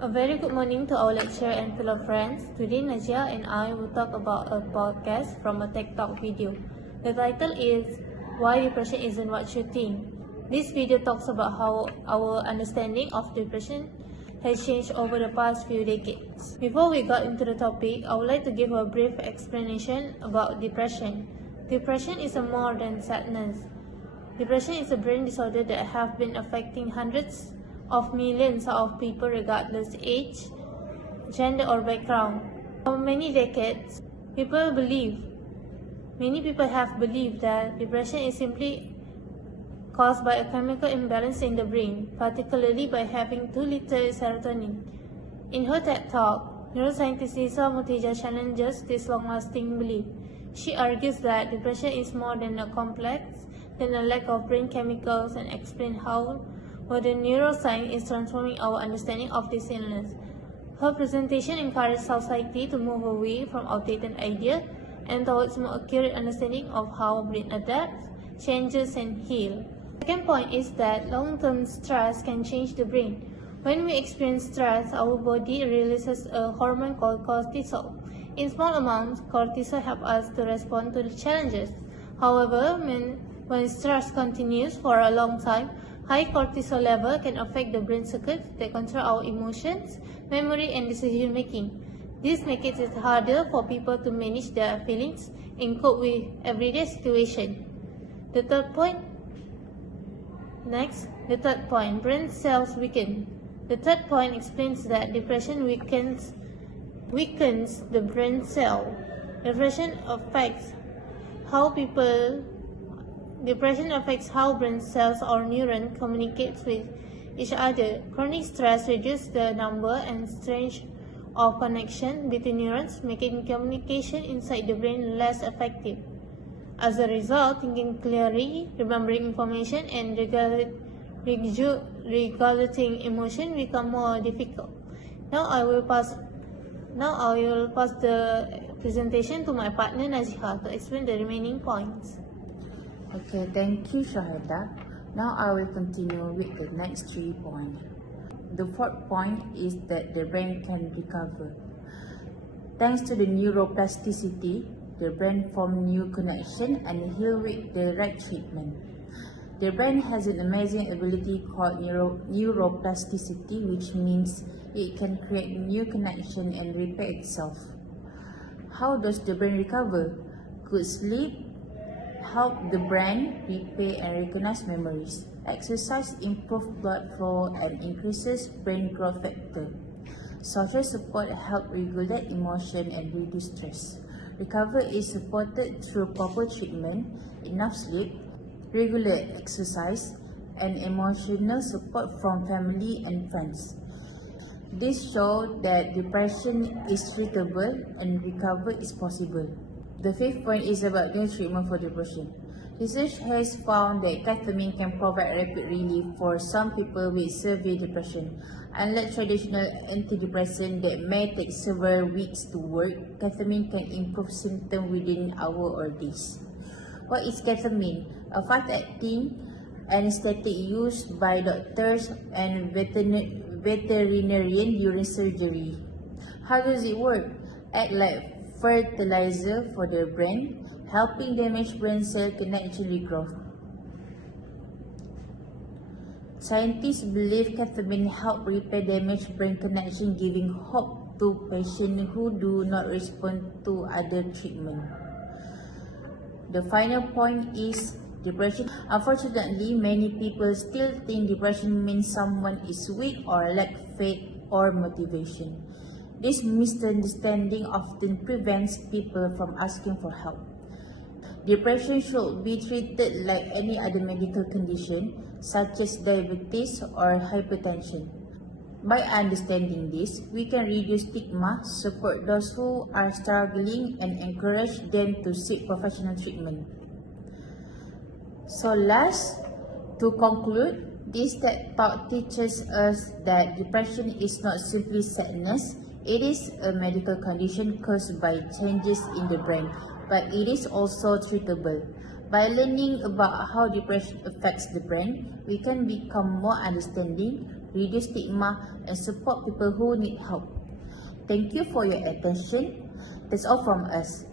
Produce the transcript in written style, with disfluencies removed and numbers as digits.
A very good morning to our lecturer and fellow friends. Today Najia and I will talk about a podcast from a Tech Talk video. The title is Why Depression Isn't What You Think. This video talks about how our understanding of depression has changed over the past few decades. Before we got into the topic, I would like to give a brief explanation about depression. Depression is more than sadness. Depression is a brain disorder that has been affecting hundreds of millions of people regardless age, gender or background. For many decades, many people have believed that depression is simply caused by a chemical imbalance in the brain, particularly by having too little serotonin. In her TED Talk, neuroscientist Lisa Mutija challenges this long-lasting belief. She argues that depression is more than a lack of brain chemicals and explains how modern neuroscience is transforming our understanding of this illness. Her presentation encouraged society to move away from outdated ideas and towards more accurate understanding of how brain adapts, changes, and heals. The second point is that long-term stress can change the brain. When we experience stress, our body releases a hormone called cortisol. In small amounts, cortisol helps us to respond to the challenges. However, when stress continues for a long time, high cortisol level can affect the brain circuits that control our emotions, memory, and decision making. This makes it harder for people to manage their feelings and cope with everyday situations. The third point, brain cells weaken. The third point explains that depression weakens the brain cell. Depression affects how brain cells or neurons communicate with each other. Chronic stress reduces the number and strength of connection between neurons, making communication inside the brain less effective. As a result, thinking clearly, remembering information, and regulating emotion become more difficult. Now I will pass the presentation to my partner Naziha to explain the remaining points. Okay, thank you, Shahada. Now I will continue with the next 3 points. The fourth point is that the brain can recover. Thanks to the neuroplasticity, the brain forms new connections and heals with the right treatment. The brain has an amazing ability called neuroplasticity, which means it can create new connections and repair itself. How does the brain recover? Good sleep help the brain repair and recognize memories. Exercise improves blood flow and increases brain growth factor. Social support helps regulate emotion and reduce stress. Recovery is supported through proper treatment, enough sleep, regular exercise, and emotional support from family and friends. This shows that depression is treatable and recovery is possible. The fifth point is about new treatment for depression. Research has found that ketamine can provide rapid relief for some people with severe depression. Unlike traditional antidepressants that may take several weeks to work, ketamine can improve symptoms within hours or days. What is ketamine? A fast-acting anesthetic used by doctors and veterinarians during surgery. How does it work? Act like fertilizer for the brain, helping damaged brain cells to naturally grow. Scientists believe ketamine helps repair damaged brain connection, giving hope to patients who do not respond to other treatment. The final point is depression. Unfortunately, many people still think depression means someone is weak or lack faith or motivation. This misunderstanding often prevents people from asking for help. Depression should be treated like any other medical condition, such as diabetes or hypertension. By understanding this, we can reduce stigma, support those who are struggling, and encourage them to seek professional treatment. So to conclude, this TED Talk teaches us that depression is not simply sadness. It is a medical condition caused by changes in the brain, but it is also treatable. By learning about how depression affects the brain, we can become more understanding, reduce stigma, and support people who need help. Thank you for your attention. That's all from us.